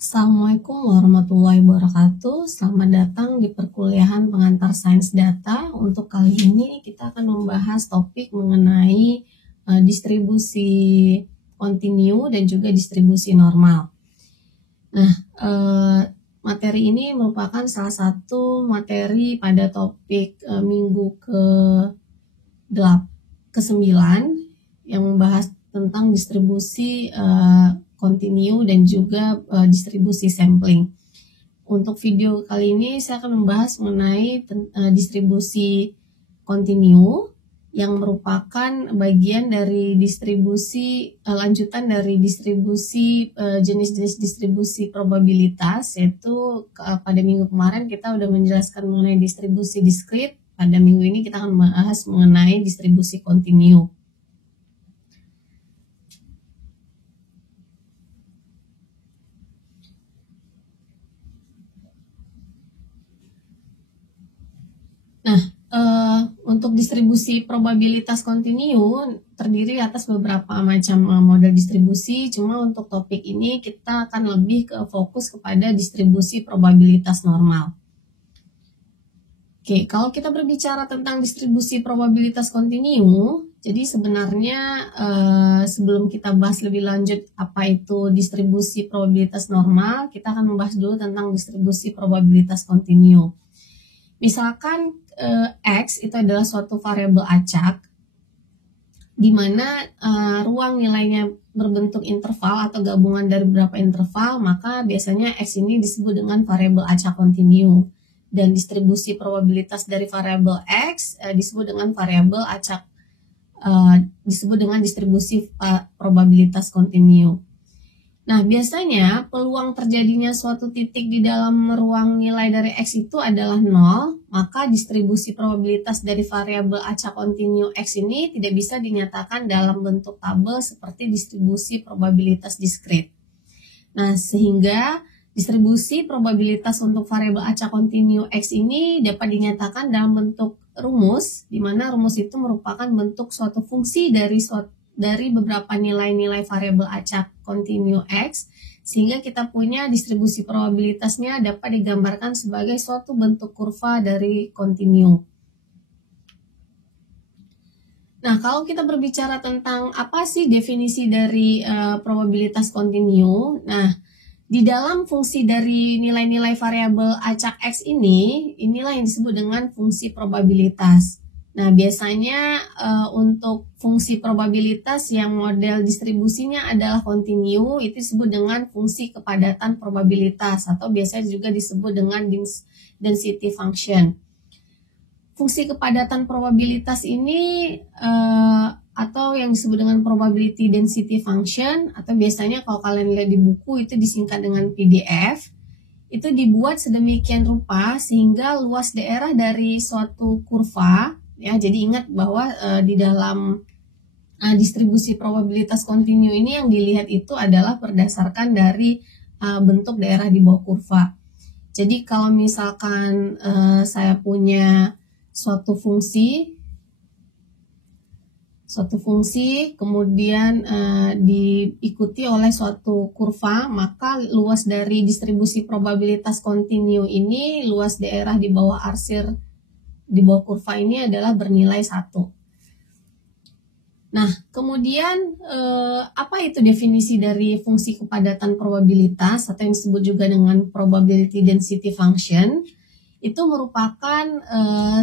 Assalamualaikum warahmatullahi wabarakatuh. Selamat datang di perkuliahan pengantar sains data. Untuk kali ini kita akan membahas topik mengenai distribusi kontinu dan juga distribusi normal. Nah, materi ini merupakan salah satu materi pada topik minggu ke-9 yang membahas tentang distribusi kontinu dan juga distribusi sampling. Untuk video kali ini saya akan membahas mengenai distribusi kontinu yang merupakan bagian dari distribusi lanjutan dari distribusi jenis-jenis distribusi probabilitas, yaitu pada minggu kemarin kita sudah menjelaskan mengenai distribusi diskrit. Pada minggu ini kita akan membahas mengenai distribusi kontinu. Nah, untuk distribusi probabilitas kontinu terdiri atas beberapa macam model distribusi, cuma untuk topik ini kita akan lebih fokus kepada distribusi probabilitas normal. Oke, kalau kita berbicara tentang distribusi probabilitas kontinu, jadi sebenarnya sebelum kita bahas lebih lanjut apa itu distribusi probabilitas normal, kita akan membahas dulu tentang distribusi probabilitas kontinu. Misalkan X itu adalah suatu variabel acak, di mana ruang nilainya berbentuk interval atau gabungan dari beberapa interval, maka biasanya X ini disebut dengan variabel acak kontinu. Dan distribusi probabilitas dari variabel X disebut dengan variabel acak, disebut dengan distribusi probabilitas kontinu. Nah, biasanya peluang terjadinya suatu titik di dalam ruang nilai dari X itu adalah 0, maka distribusi probabilitas dari variabel acak kontinu X ini tidak bisa dinyatakan dalam bentuk tabel seperti distribusi probabilitas diskrit. Nah, sehingga distribusi probabilitas untuk variabel acak kontinu X ini dapat dinyatakan dalam bentuk rumus, di mana rumus itu merupakan bentuk suatu fungsi dari beberapa nilai-nilai variabel acak kontinu X, sehingga kita punya distribusi probabilitasnya dapat digambarkan sebagai suatu bentuk kurva dari kontinu. Nah, kalau kita berbicara tentang apa sih definisi dari probabilitas kontinu, nah, di dalam fungsi dari nilai-nilai variabel acak X ini, inilah yang disebut dengan fungsi probabilitas. Nah, biasanya untuk fungsi probabilitas yang model distribusinya adalah kontinu, itu disebut dengan fungsi kepadatan probabilitas atau biasanya juga disebut dengan density function. Fungsi kepadatan probabilitas ini atau yang disebut dengan probability density function, atau biasanya kalau kalian lihat di buku itu disingkat dengan PDF, itu dibuat sedemikian rupa sehingga luas daerah dari suatu kurva, ya, jadi ingat bahwa di dalam distribusi probabilitas kontinu ini yang dilihat itu adalah berdasarkan dari bentuk daerah di bawah kurva. Jadi kalau misalkan saya punya suatu fungsi kemudian diikuti oleh suatu kurva, maka luas dari distribusi probabilitas kontinu ini, luas daerah di bawah arsir di bawah kurva ini adalah bernilai 1. Nah, kemudian apa itu definisi dari fungsi kepadatan probabilitas atau yang disebut juga dengan probability density function? Itu merupakan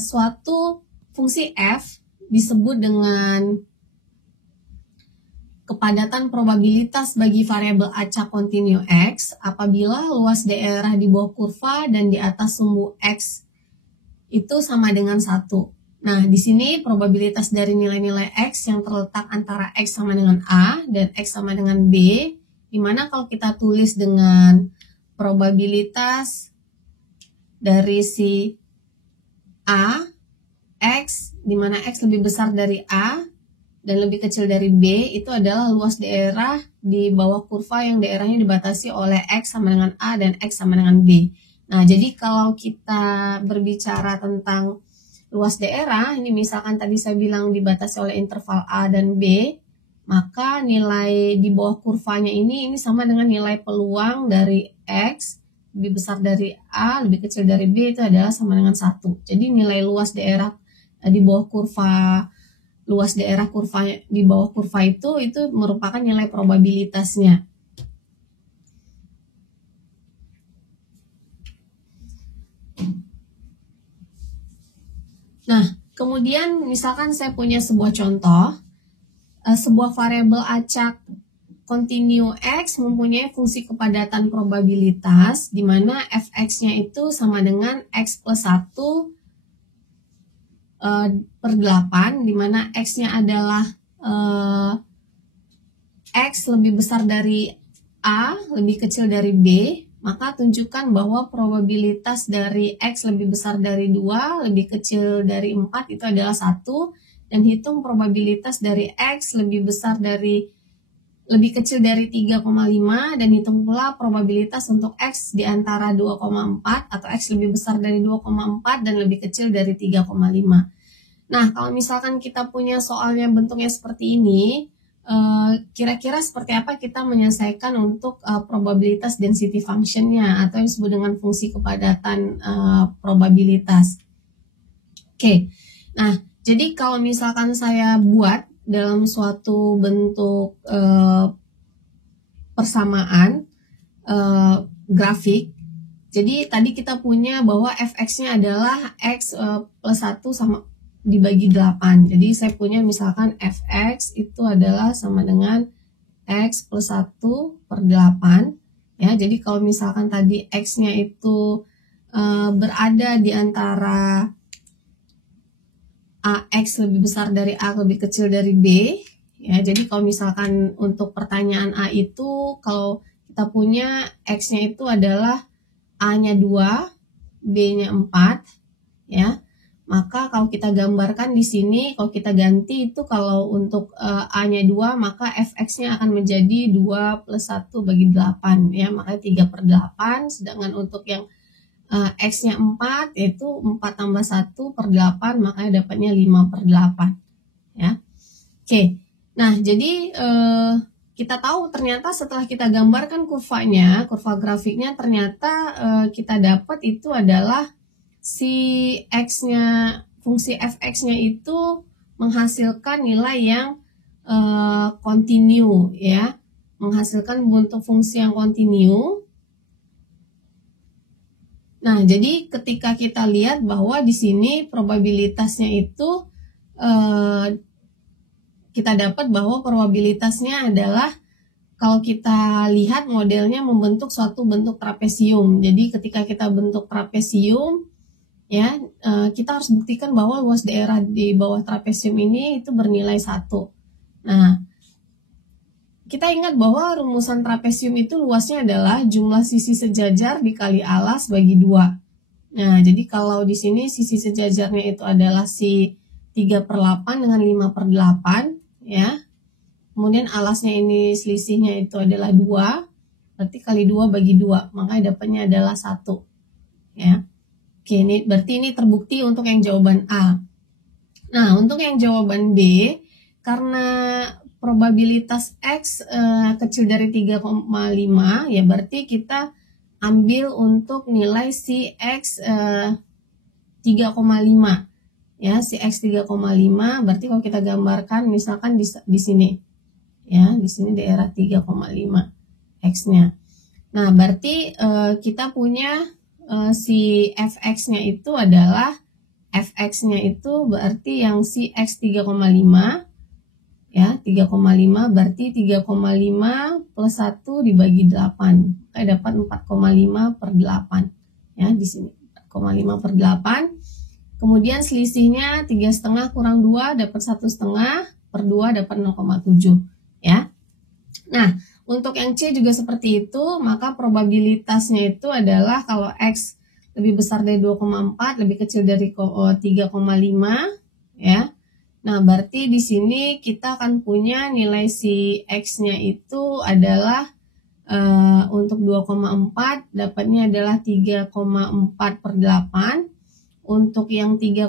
suatu fungsi f disebut dengan kepadatan probabilitas bagi variabel acak kontinu X apabila luas daerah di bawah kurva dan di atas sumbu X itu sama dengan 1. Nah, di sini probabilitas dari nilai-nilai X yang terletak antara X sama dengan A dan X sama dengan B, di mana kalau kita tulis dengan probabilitas dari si A, X, di mana X lebih besar dari A dan lebih kecil dari B, itu adalah luas daerah di bawah kurva yang daerahnya dibatasi oleh X sama dengan A dan X sama dengan B. Nah, jadi kalau kita berbicara tentang luas daerah, ini misalkan tadi saya bilang dibatasi oleh interval A dan B, maka nilai di bawah kurvanya ini sama dengan nilai peluang dari X lebih besar dari A, lebih kecil dari B itu adalah sama dengan 1. Jadi nilai luas daerah di bawah kurva di bawah kurva itu merupakan nilai probabilitasnya. Nah, kemudian misalkan saya punya sebuah contoh, sebuah variabel acak kontinu X mempunyai fungsi kepadatan probabilitas di mana fx-nya itu sama dengan X plus 1 per 8, di mana X-nya adalah X lebih besar dari A, lebih kecil dari B, maka tunjukkan bahwa probabilitas dari X lebih besar dari 2, lebih kecil dari 4 itu adalah 1, dan hitung probabilitas dari X lebih kecil dari 3,5 dan hitung pula probabilitas untuk X di antara 2,4 atau X lebih besar dari 2,4 dan lebih kecil dari 3,5. Nah, kalau misalkan kita punya soalnya bentuknya seperti ini, kira-kira seperti apa kita menyelesaikan untuk probabilitas density function-nya atau yang disebut dengan fungsi kepadatan probabilitas. Oke, nah jadi kalau misalkan saya buat dalam suatu bentuk persamaan grafik, jadi tadi kita punya bahwa fx-nya adalah X plus 1 sama dibagi 8. Jadi saya punya misalkan fx itu adalah sama dengan X plus 1 per 8. Ya, jadi kalau misalkan tadi X-nya itu berada di antara AX lebih besar dari A, lebih kecil dari B. Ya, jadi kalau misalkan untuk pertanyaan A itu, kalau kita punya X-nya itu adalah A-nya 2, B-nya 4. Ya, maka kalau kita gambarkan di sini, kalau kita ganti itu kalau untuk A-nya 2, maka fx-nya akan menjadi 2 plus 1 bagi 8. Ya, makanya 3 per 8. Sedangkan untuk yang X-nya 4, yaitu 4 tambah 1 per 8, makanya dapatnya 5 per 8. Ya. Oke, nah jadi kita tahu ternyata setelah kita gambarkan kurvanya, kurva grafiknya, ternyata kita dapat itu adalah si X-nya, fungsi fx-nya itu menghasilkan nilai yang kontinu, ya, menghasilkan bentuk fungsi yang kontinu. Nah, jadi ketika kita lihat bahwa di sini probabilitasnya itu kita dapat bahwa probabilitasnya adalah kalau kita lihat modelnya membentuk suatu bentuk trapesium. Jadi ketika kita bentuk trapesium, ya, kita harus buktikan bahwa luas daerah di bawah trapesium ini itu bernilai 1. Nah, kita ingat bahwa rumusan trapesium itu luasnya adalah jumlah sisi sejajar dikali alas bagi 2. Nah, jadi kalau di sini sisi sejajarnya itu adalah si 3 per 8 dengan 5 per 8, ya. Kemudian alasnya ini selisihnya itu adalah 2, berarti kali 2 bagi 2, makanya dapatnya adalah 1. Ya. Oke, ini berarti ini terbukti untuk yang jawaban A. Nah, untuk yang jawaban B, karena probabilitas X kecil dari 3,5, ya berarti kita ambil untuk nilai si X 3,5. Ya, si X 3,5 berarti kalau kita gambarkan misalkan di sini. Ya, di sini daerah 3,5 X-nya. Nah, berarti kita punya si fx-nya itu adalah fx-nya itu berarti yang si X 3,5, ya, 3,5 berarti 3,5 plus 1 dibagi 8. Kita dapat 4,5 per 8. Ya, di sini 4,5 per 8. Kemudian selisihnya 3,5 kurang 2 dapat 1,5 per 2 dapat 0,7. Ya. Nah, untuk yang C juga seperti itu, maka probabilitasnya itu adalah kalau X lebih besar dari 2,4, lebih kecil dari 3,5, ya. Nah, berarti di sini kita akan punya nilai si X-nya itu adalah untuk 2,4 dapatnya adalah 3,4 per 8. Untuk yang 3,5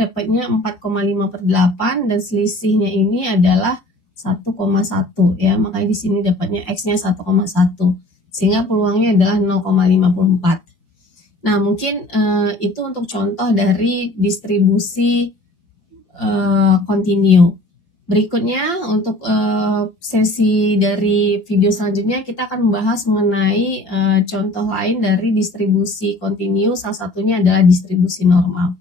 dapatnya 4,5 per 8 dan selisihnya ini adalah 1,1, ya. Makanya di sini dapatnya X-nya 1,1. sehingga peluangnya adalah 0,54. Nah, mungkin itu untuk contoh dari distribusi kontinu. Berikutnya untuk sesi dari video selanjutnya kita akan membahas mengenai contoh lain dari distribusi kontinu, salah satunya adalah distribusi normal.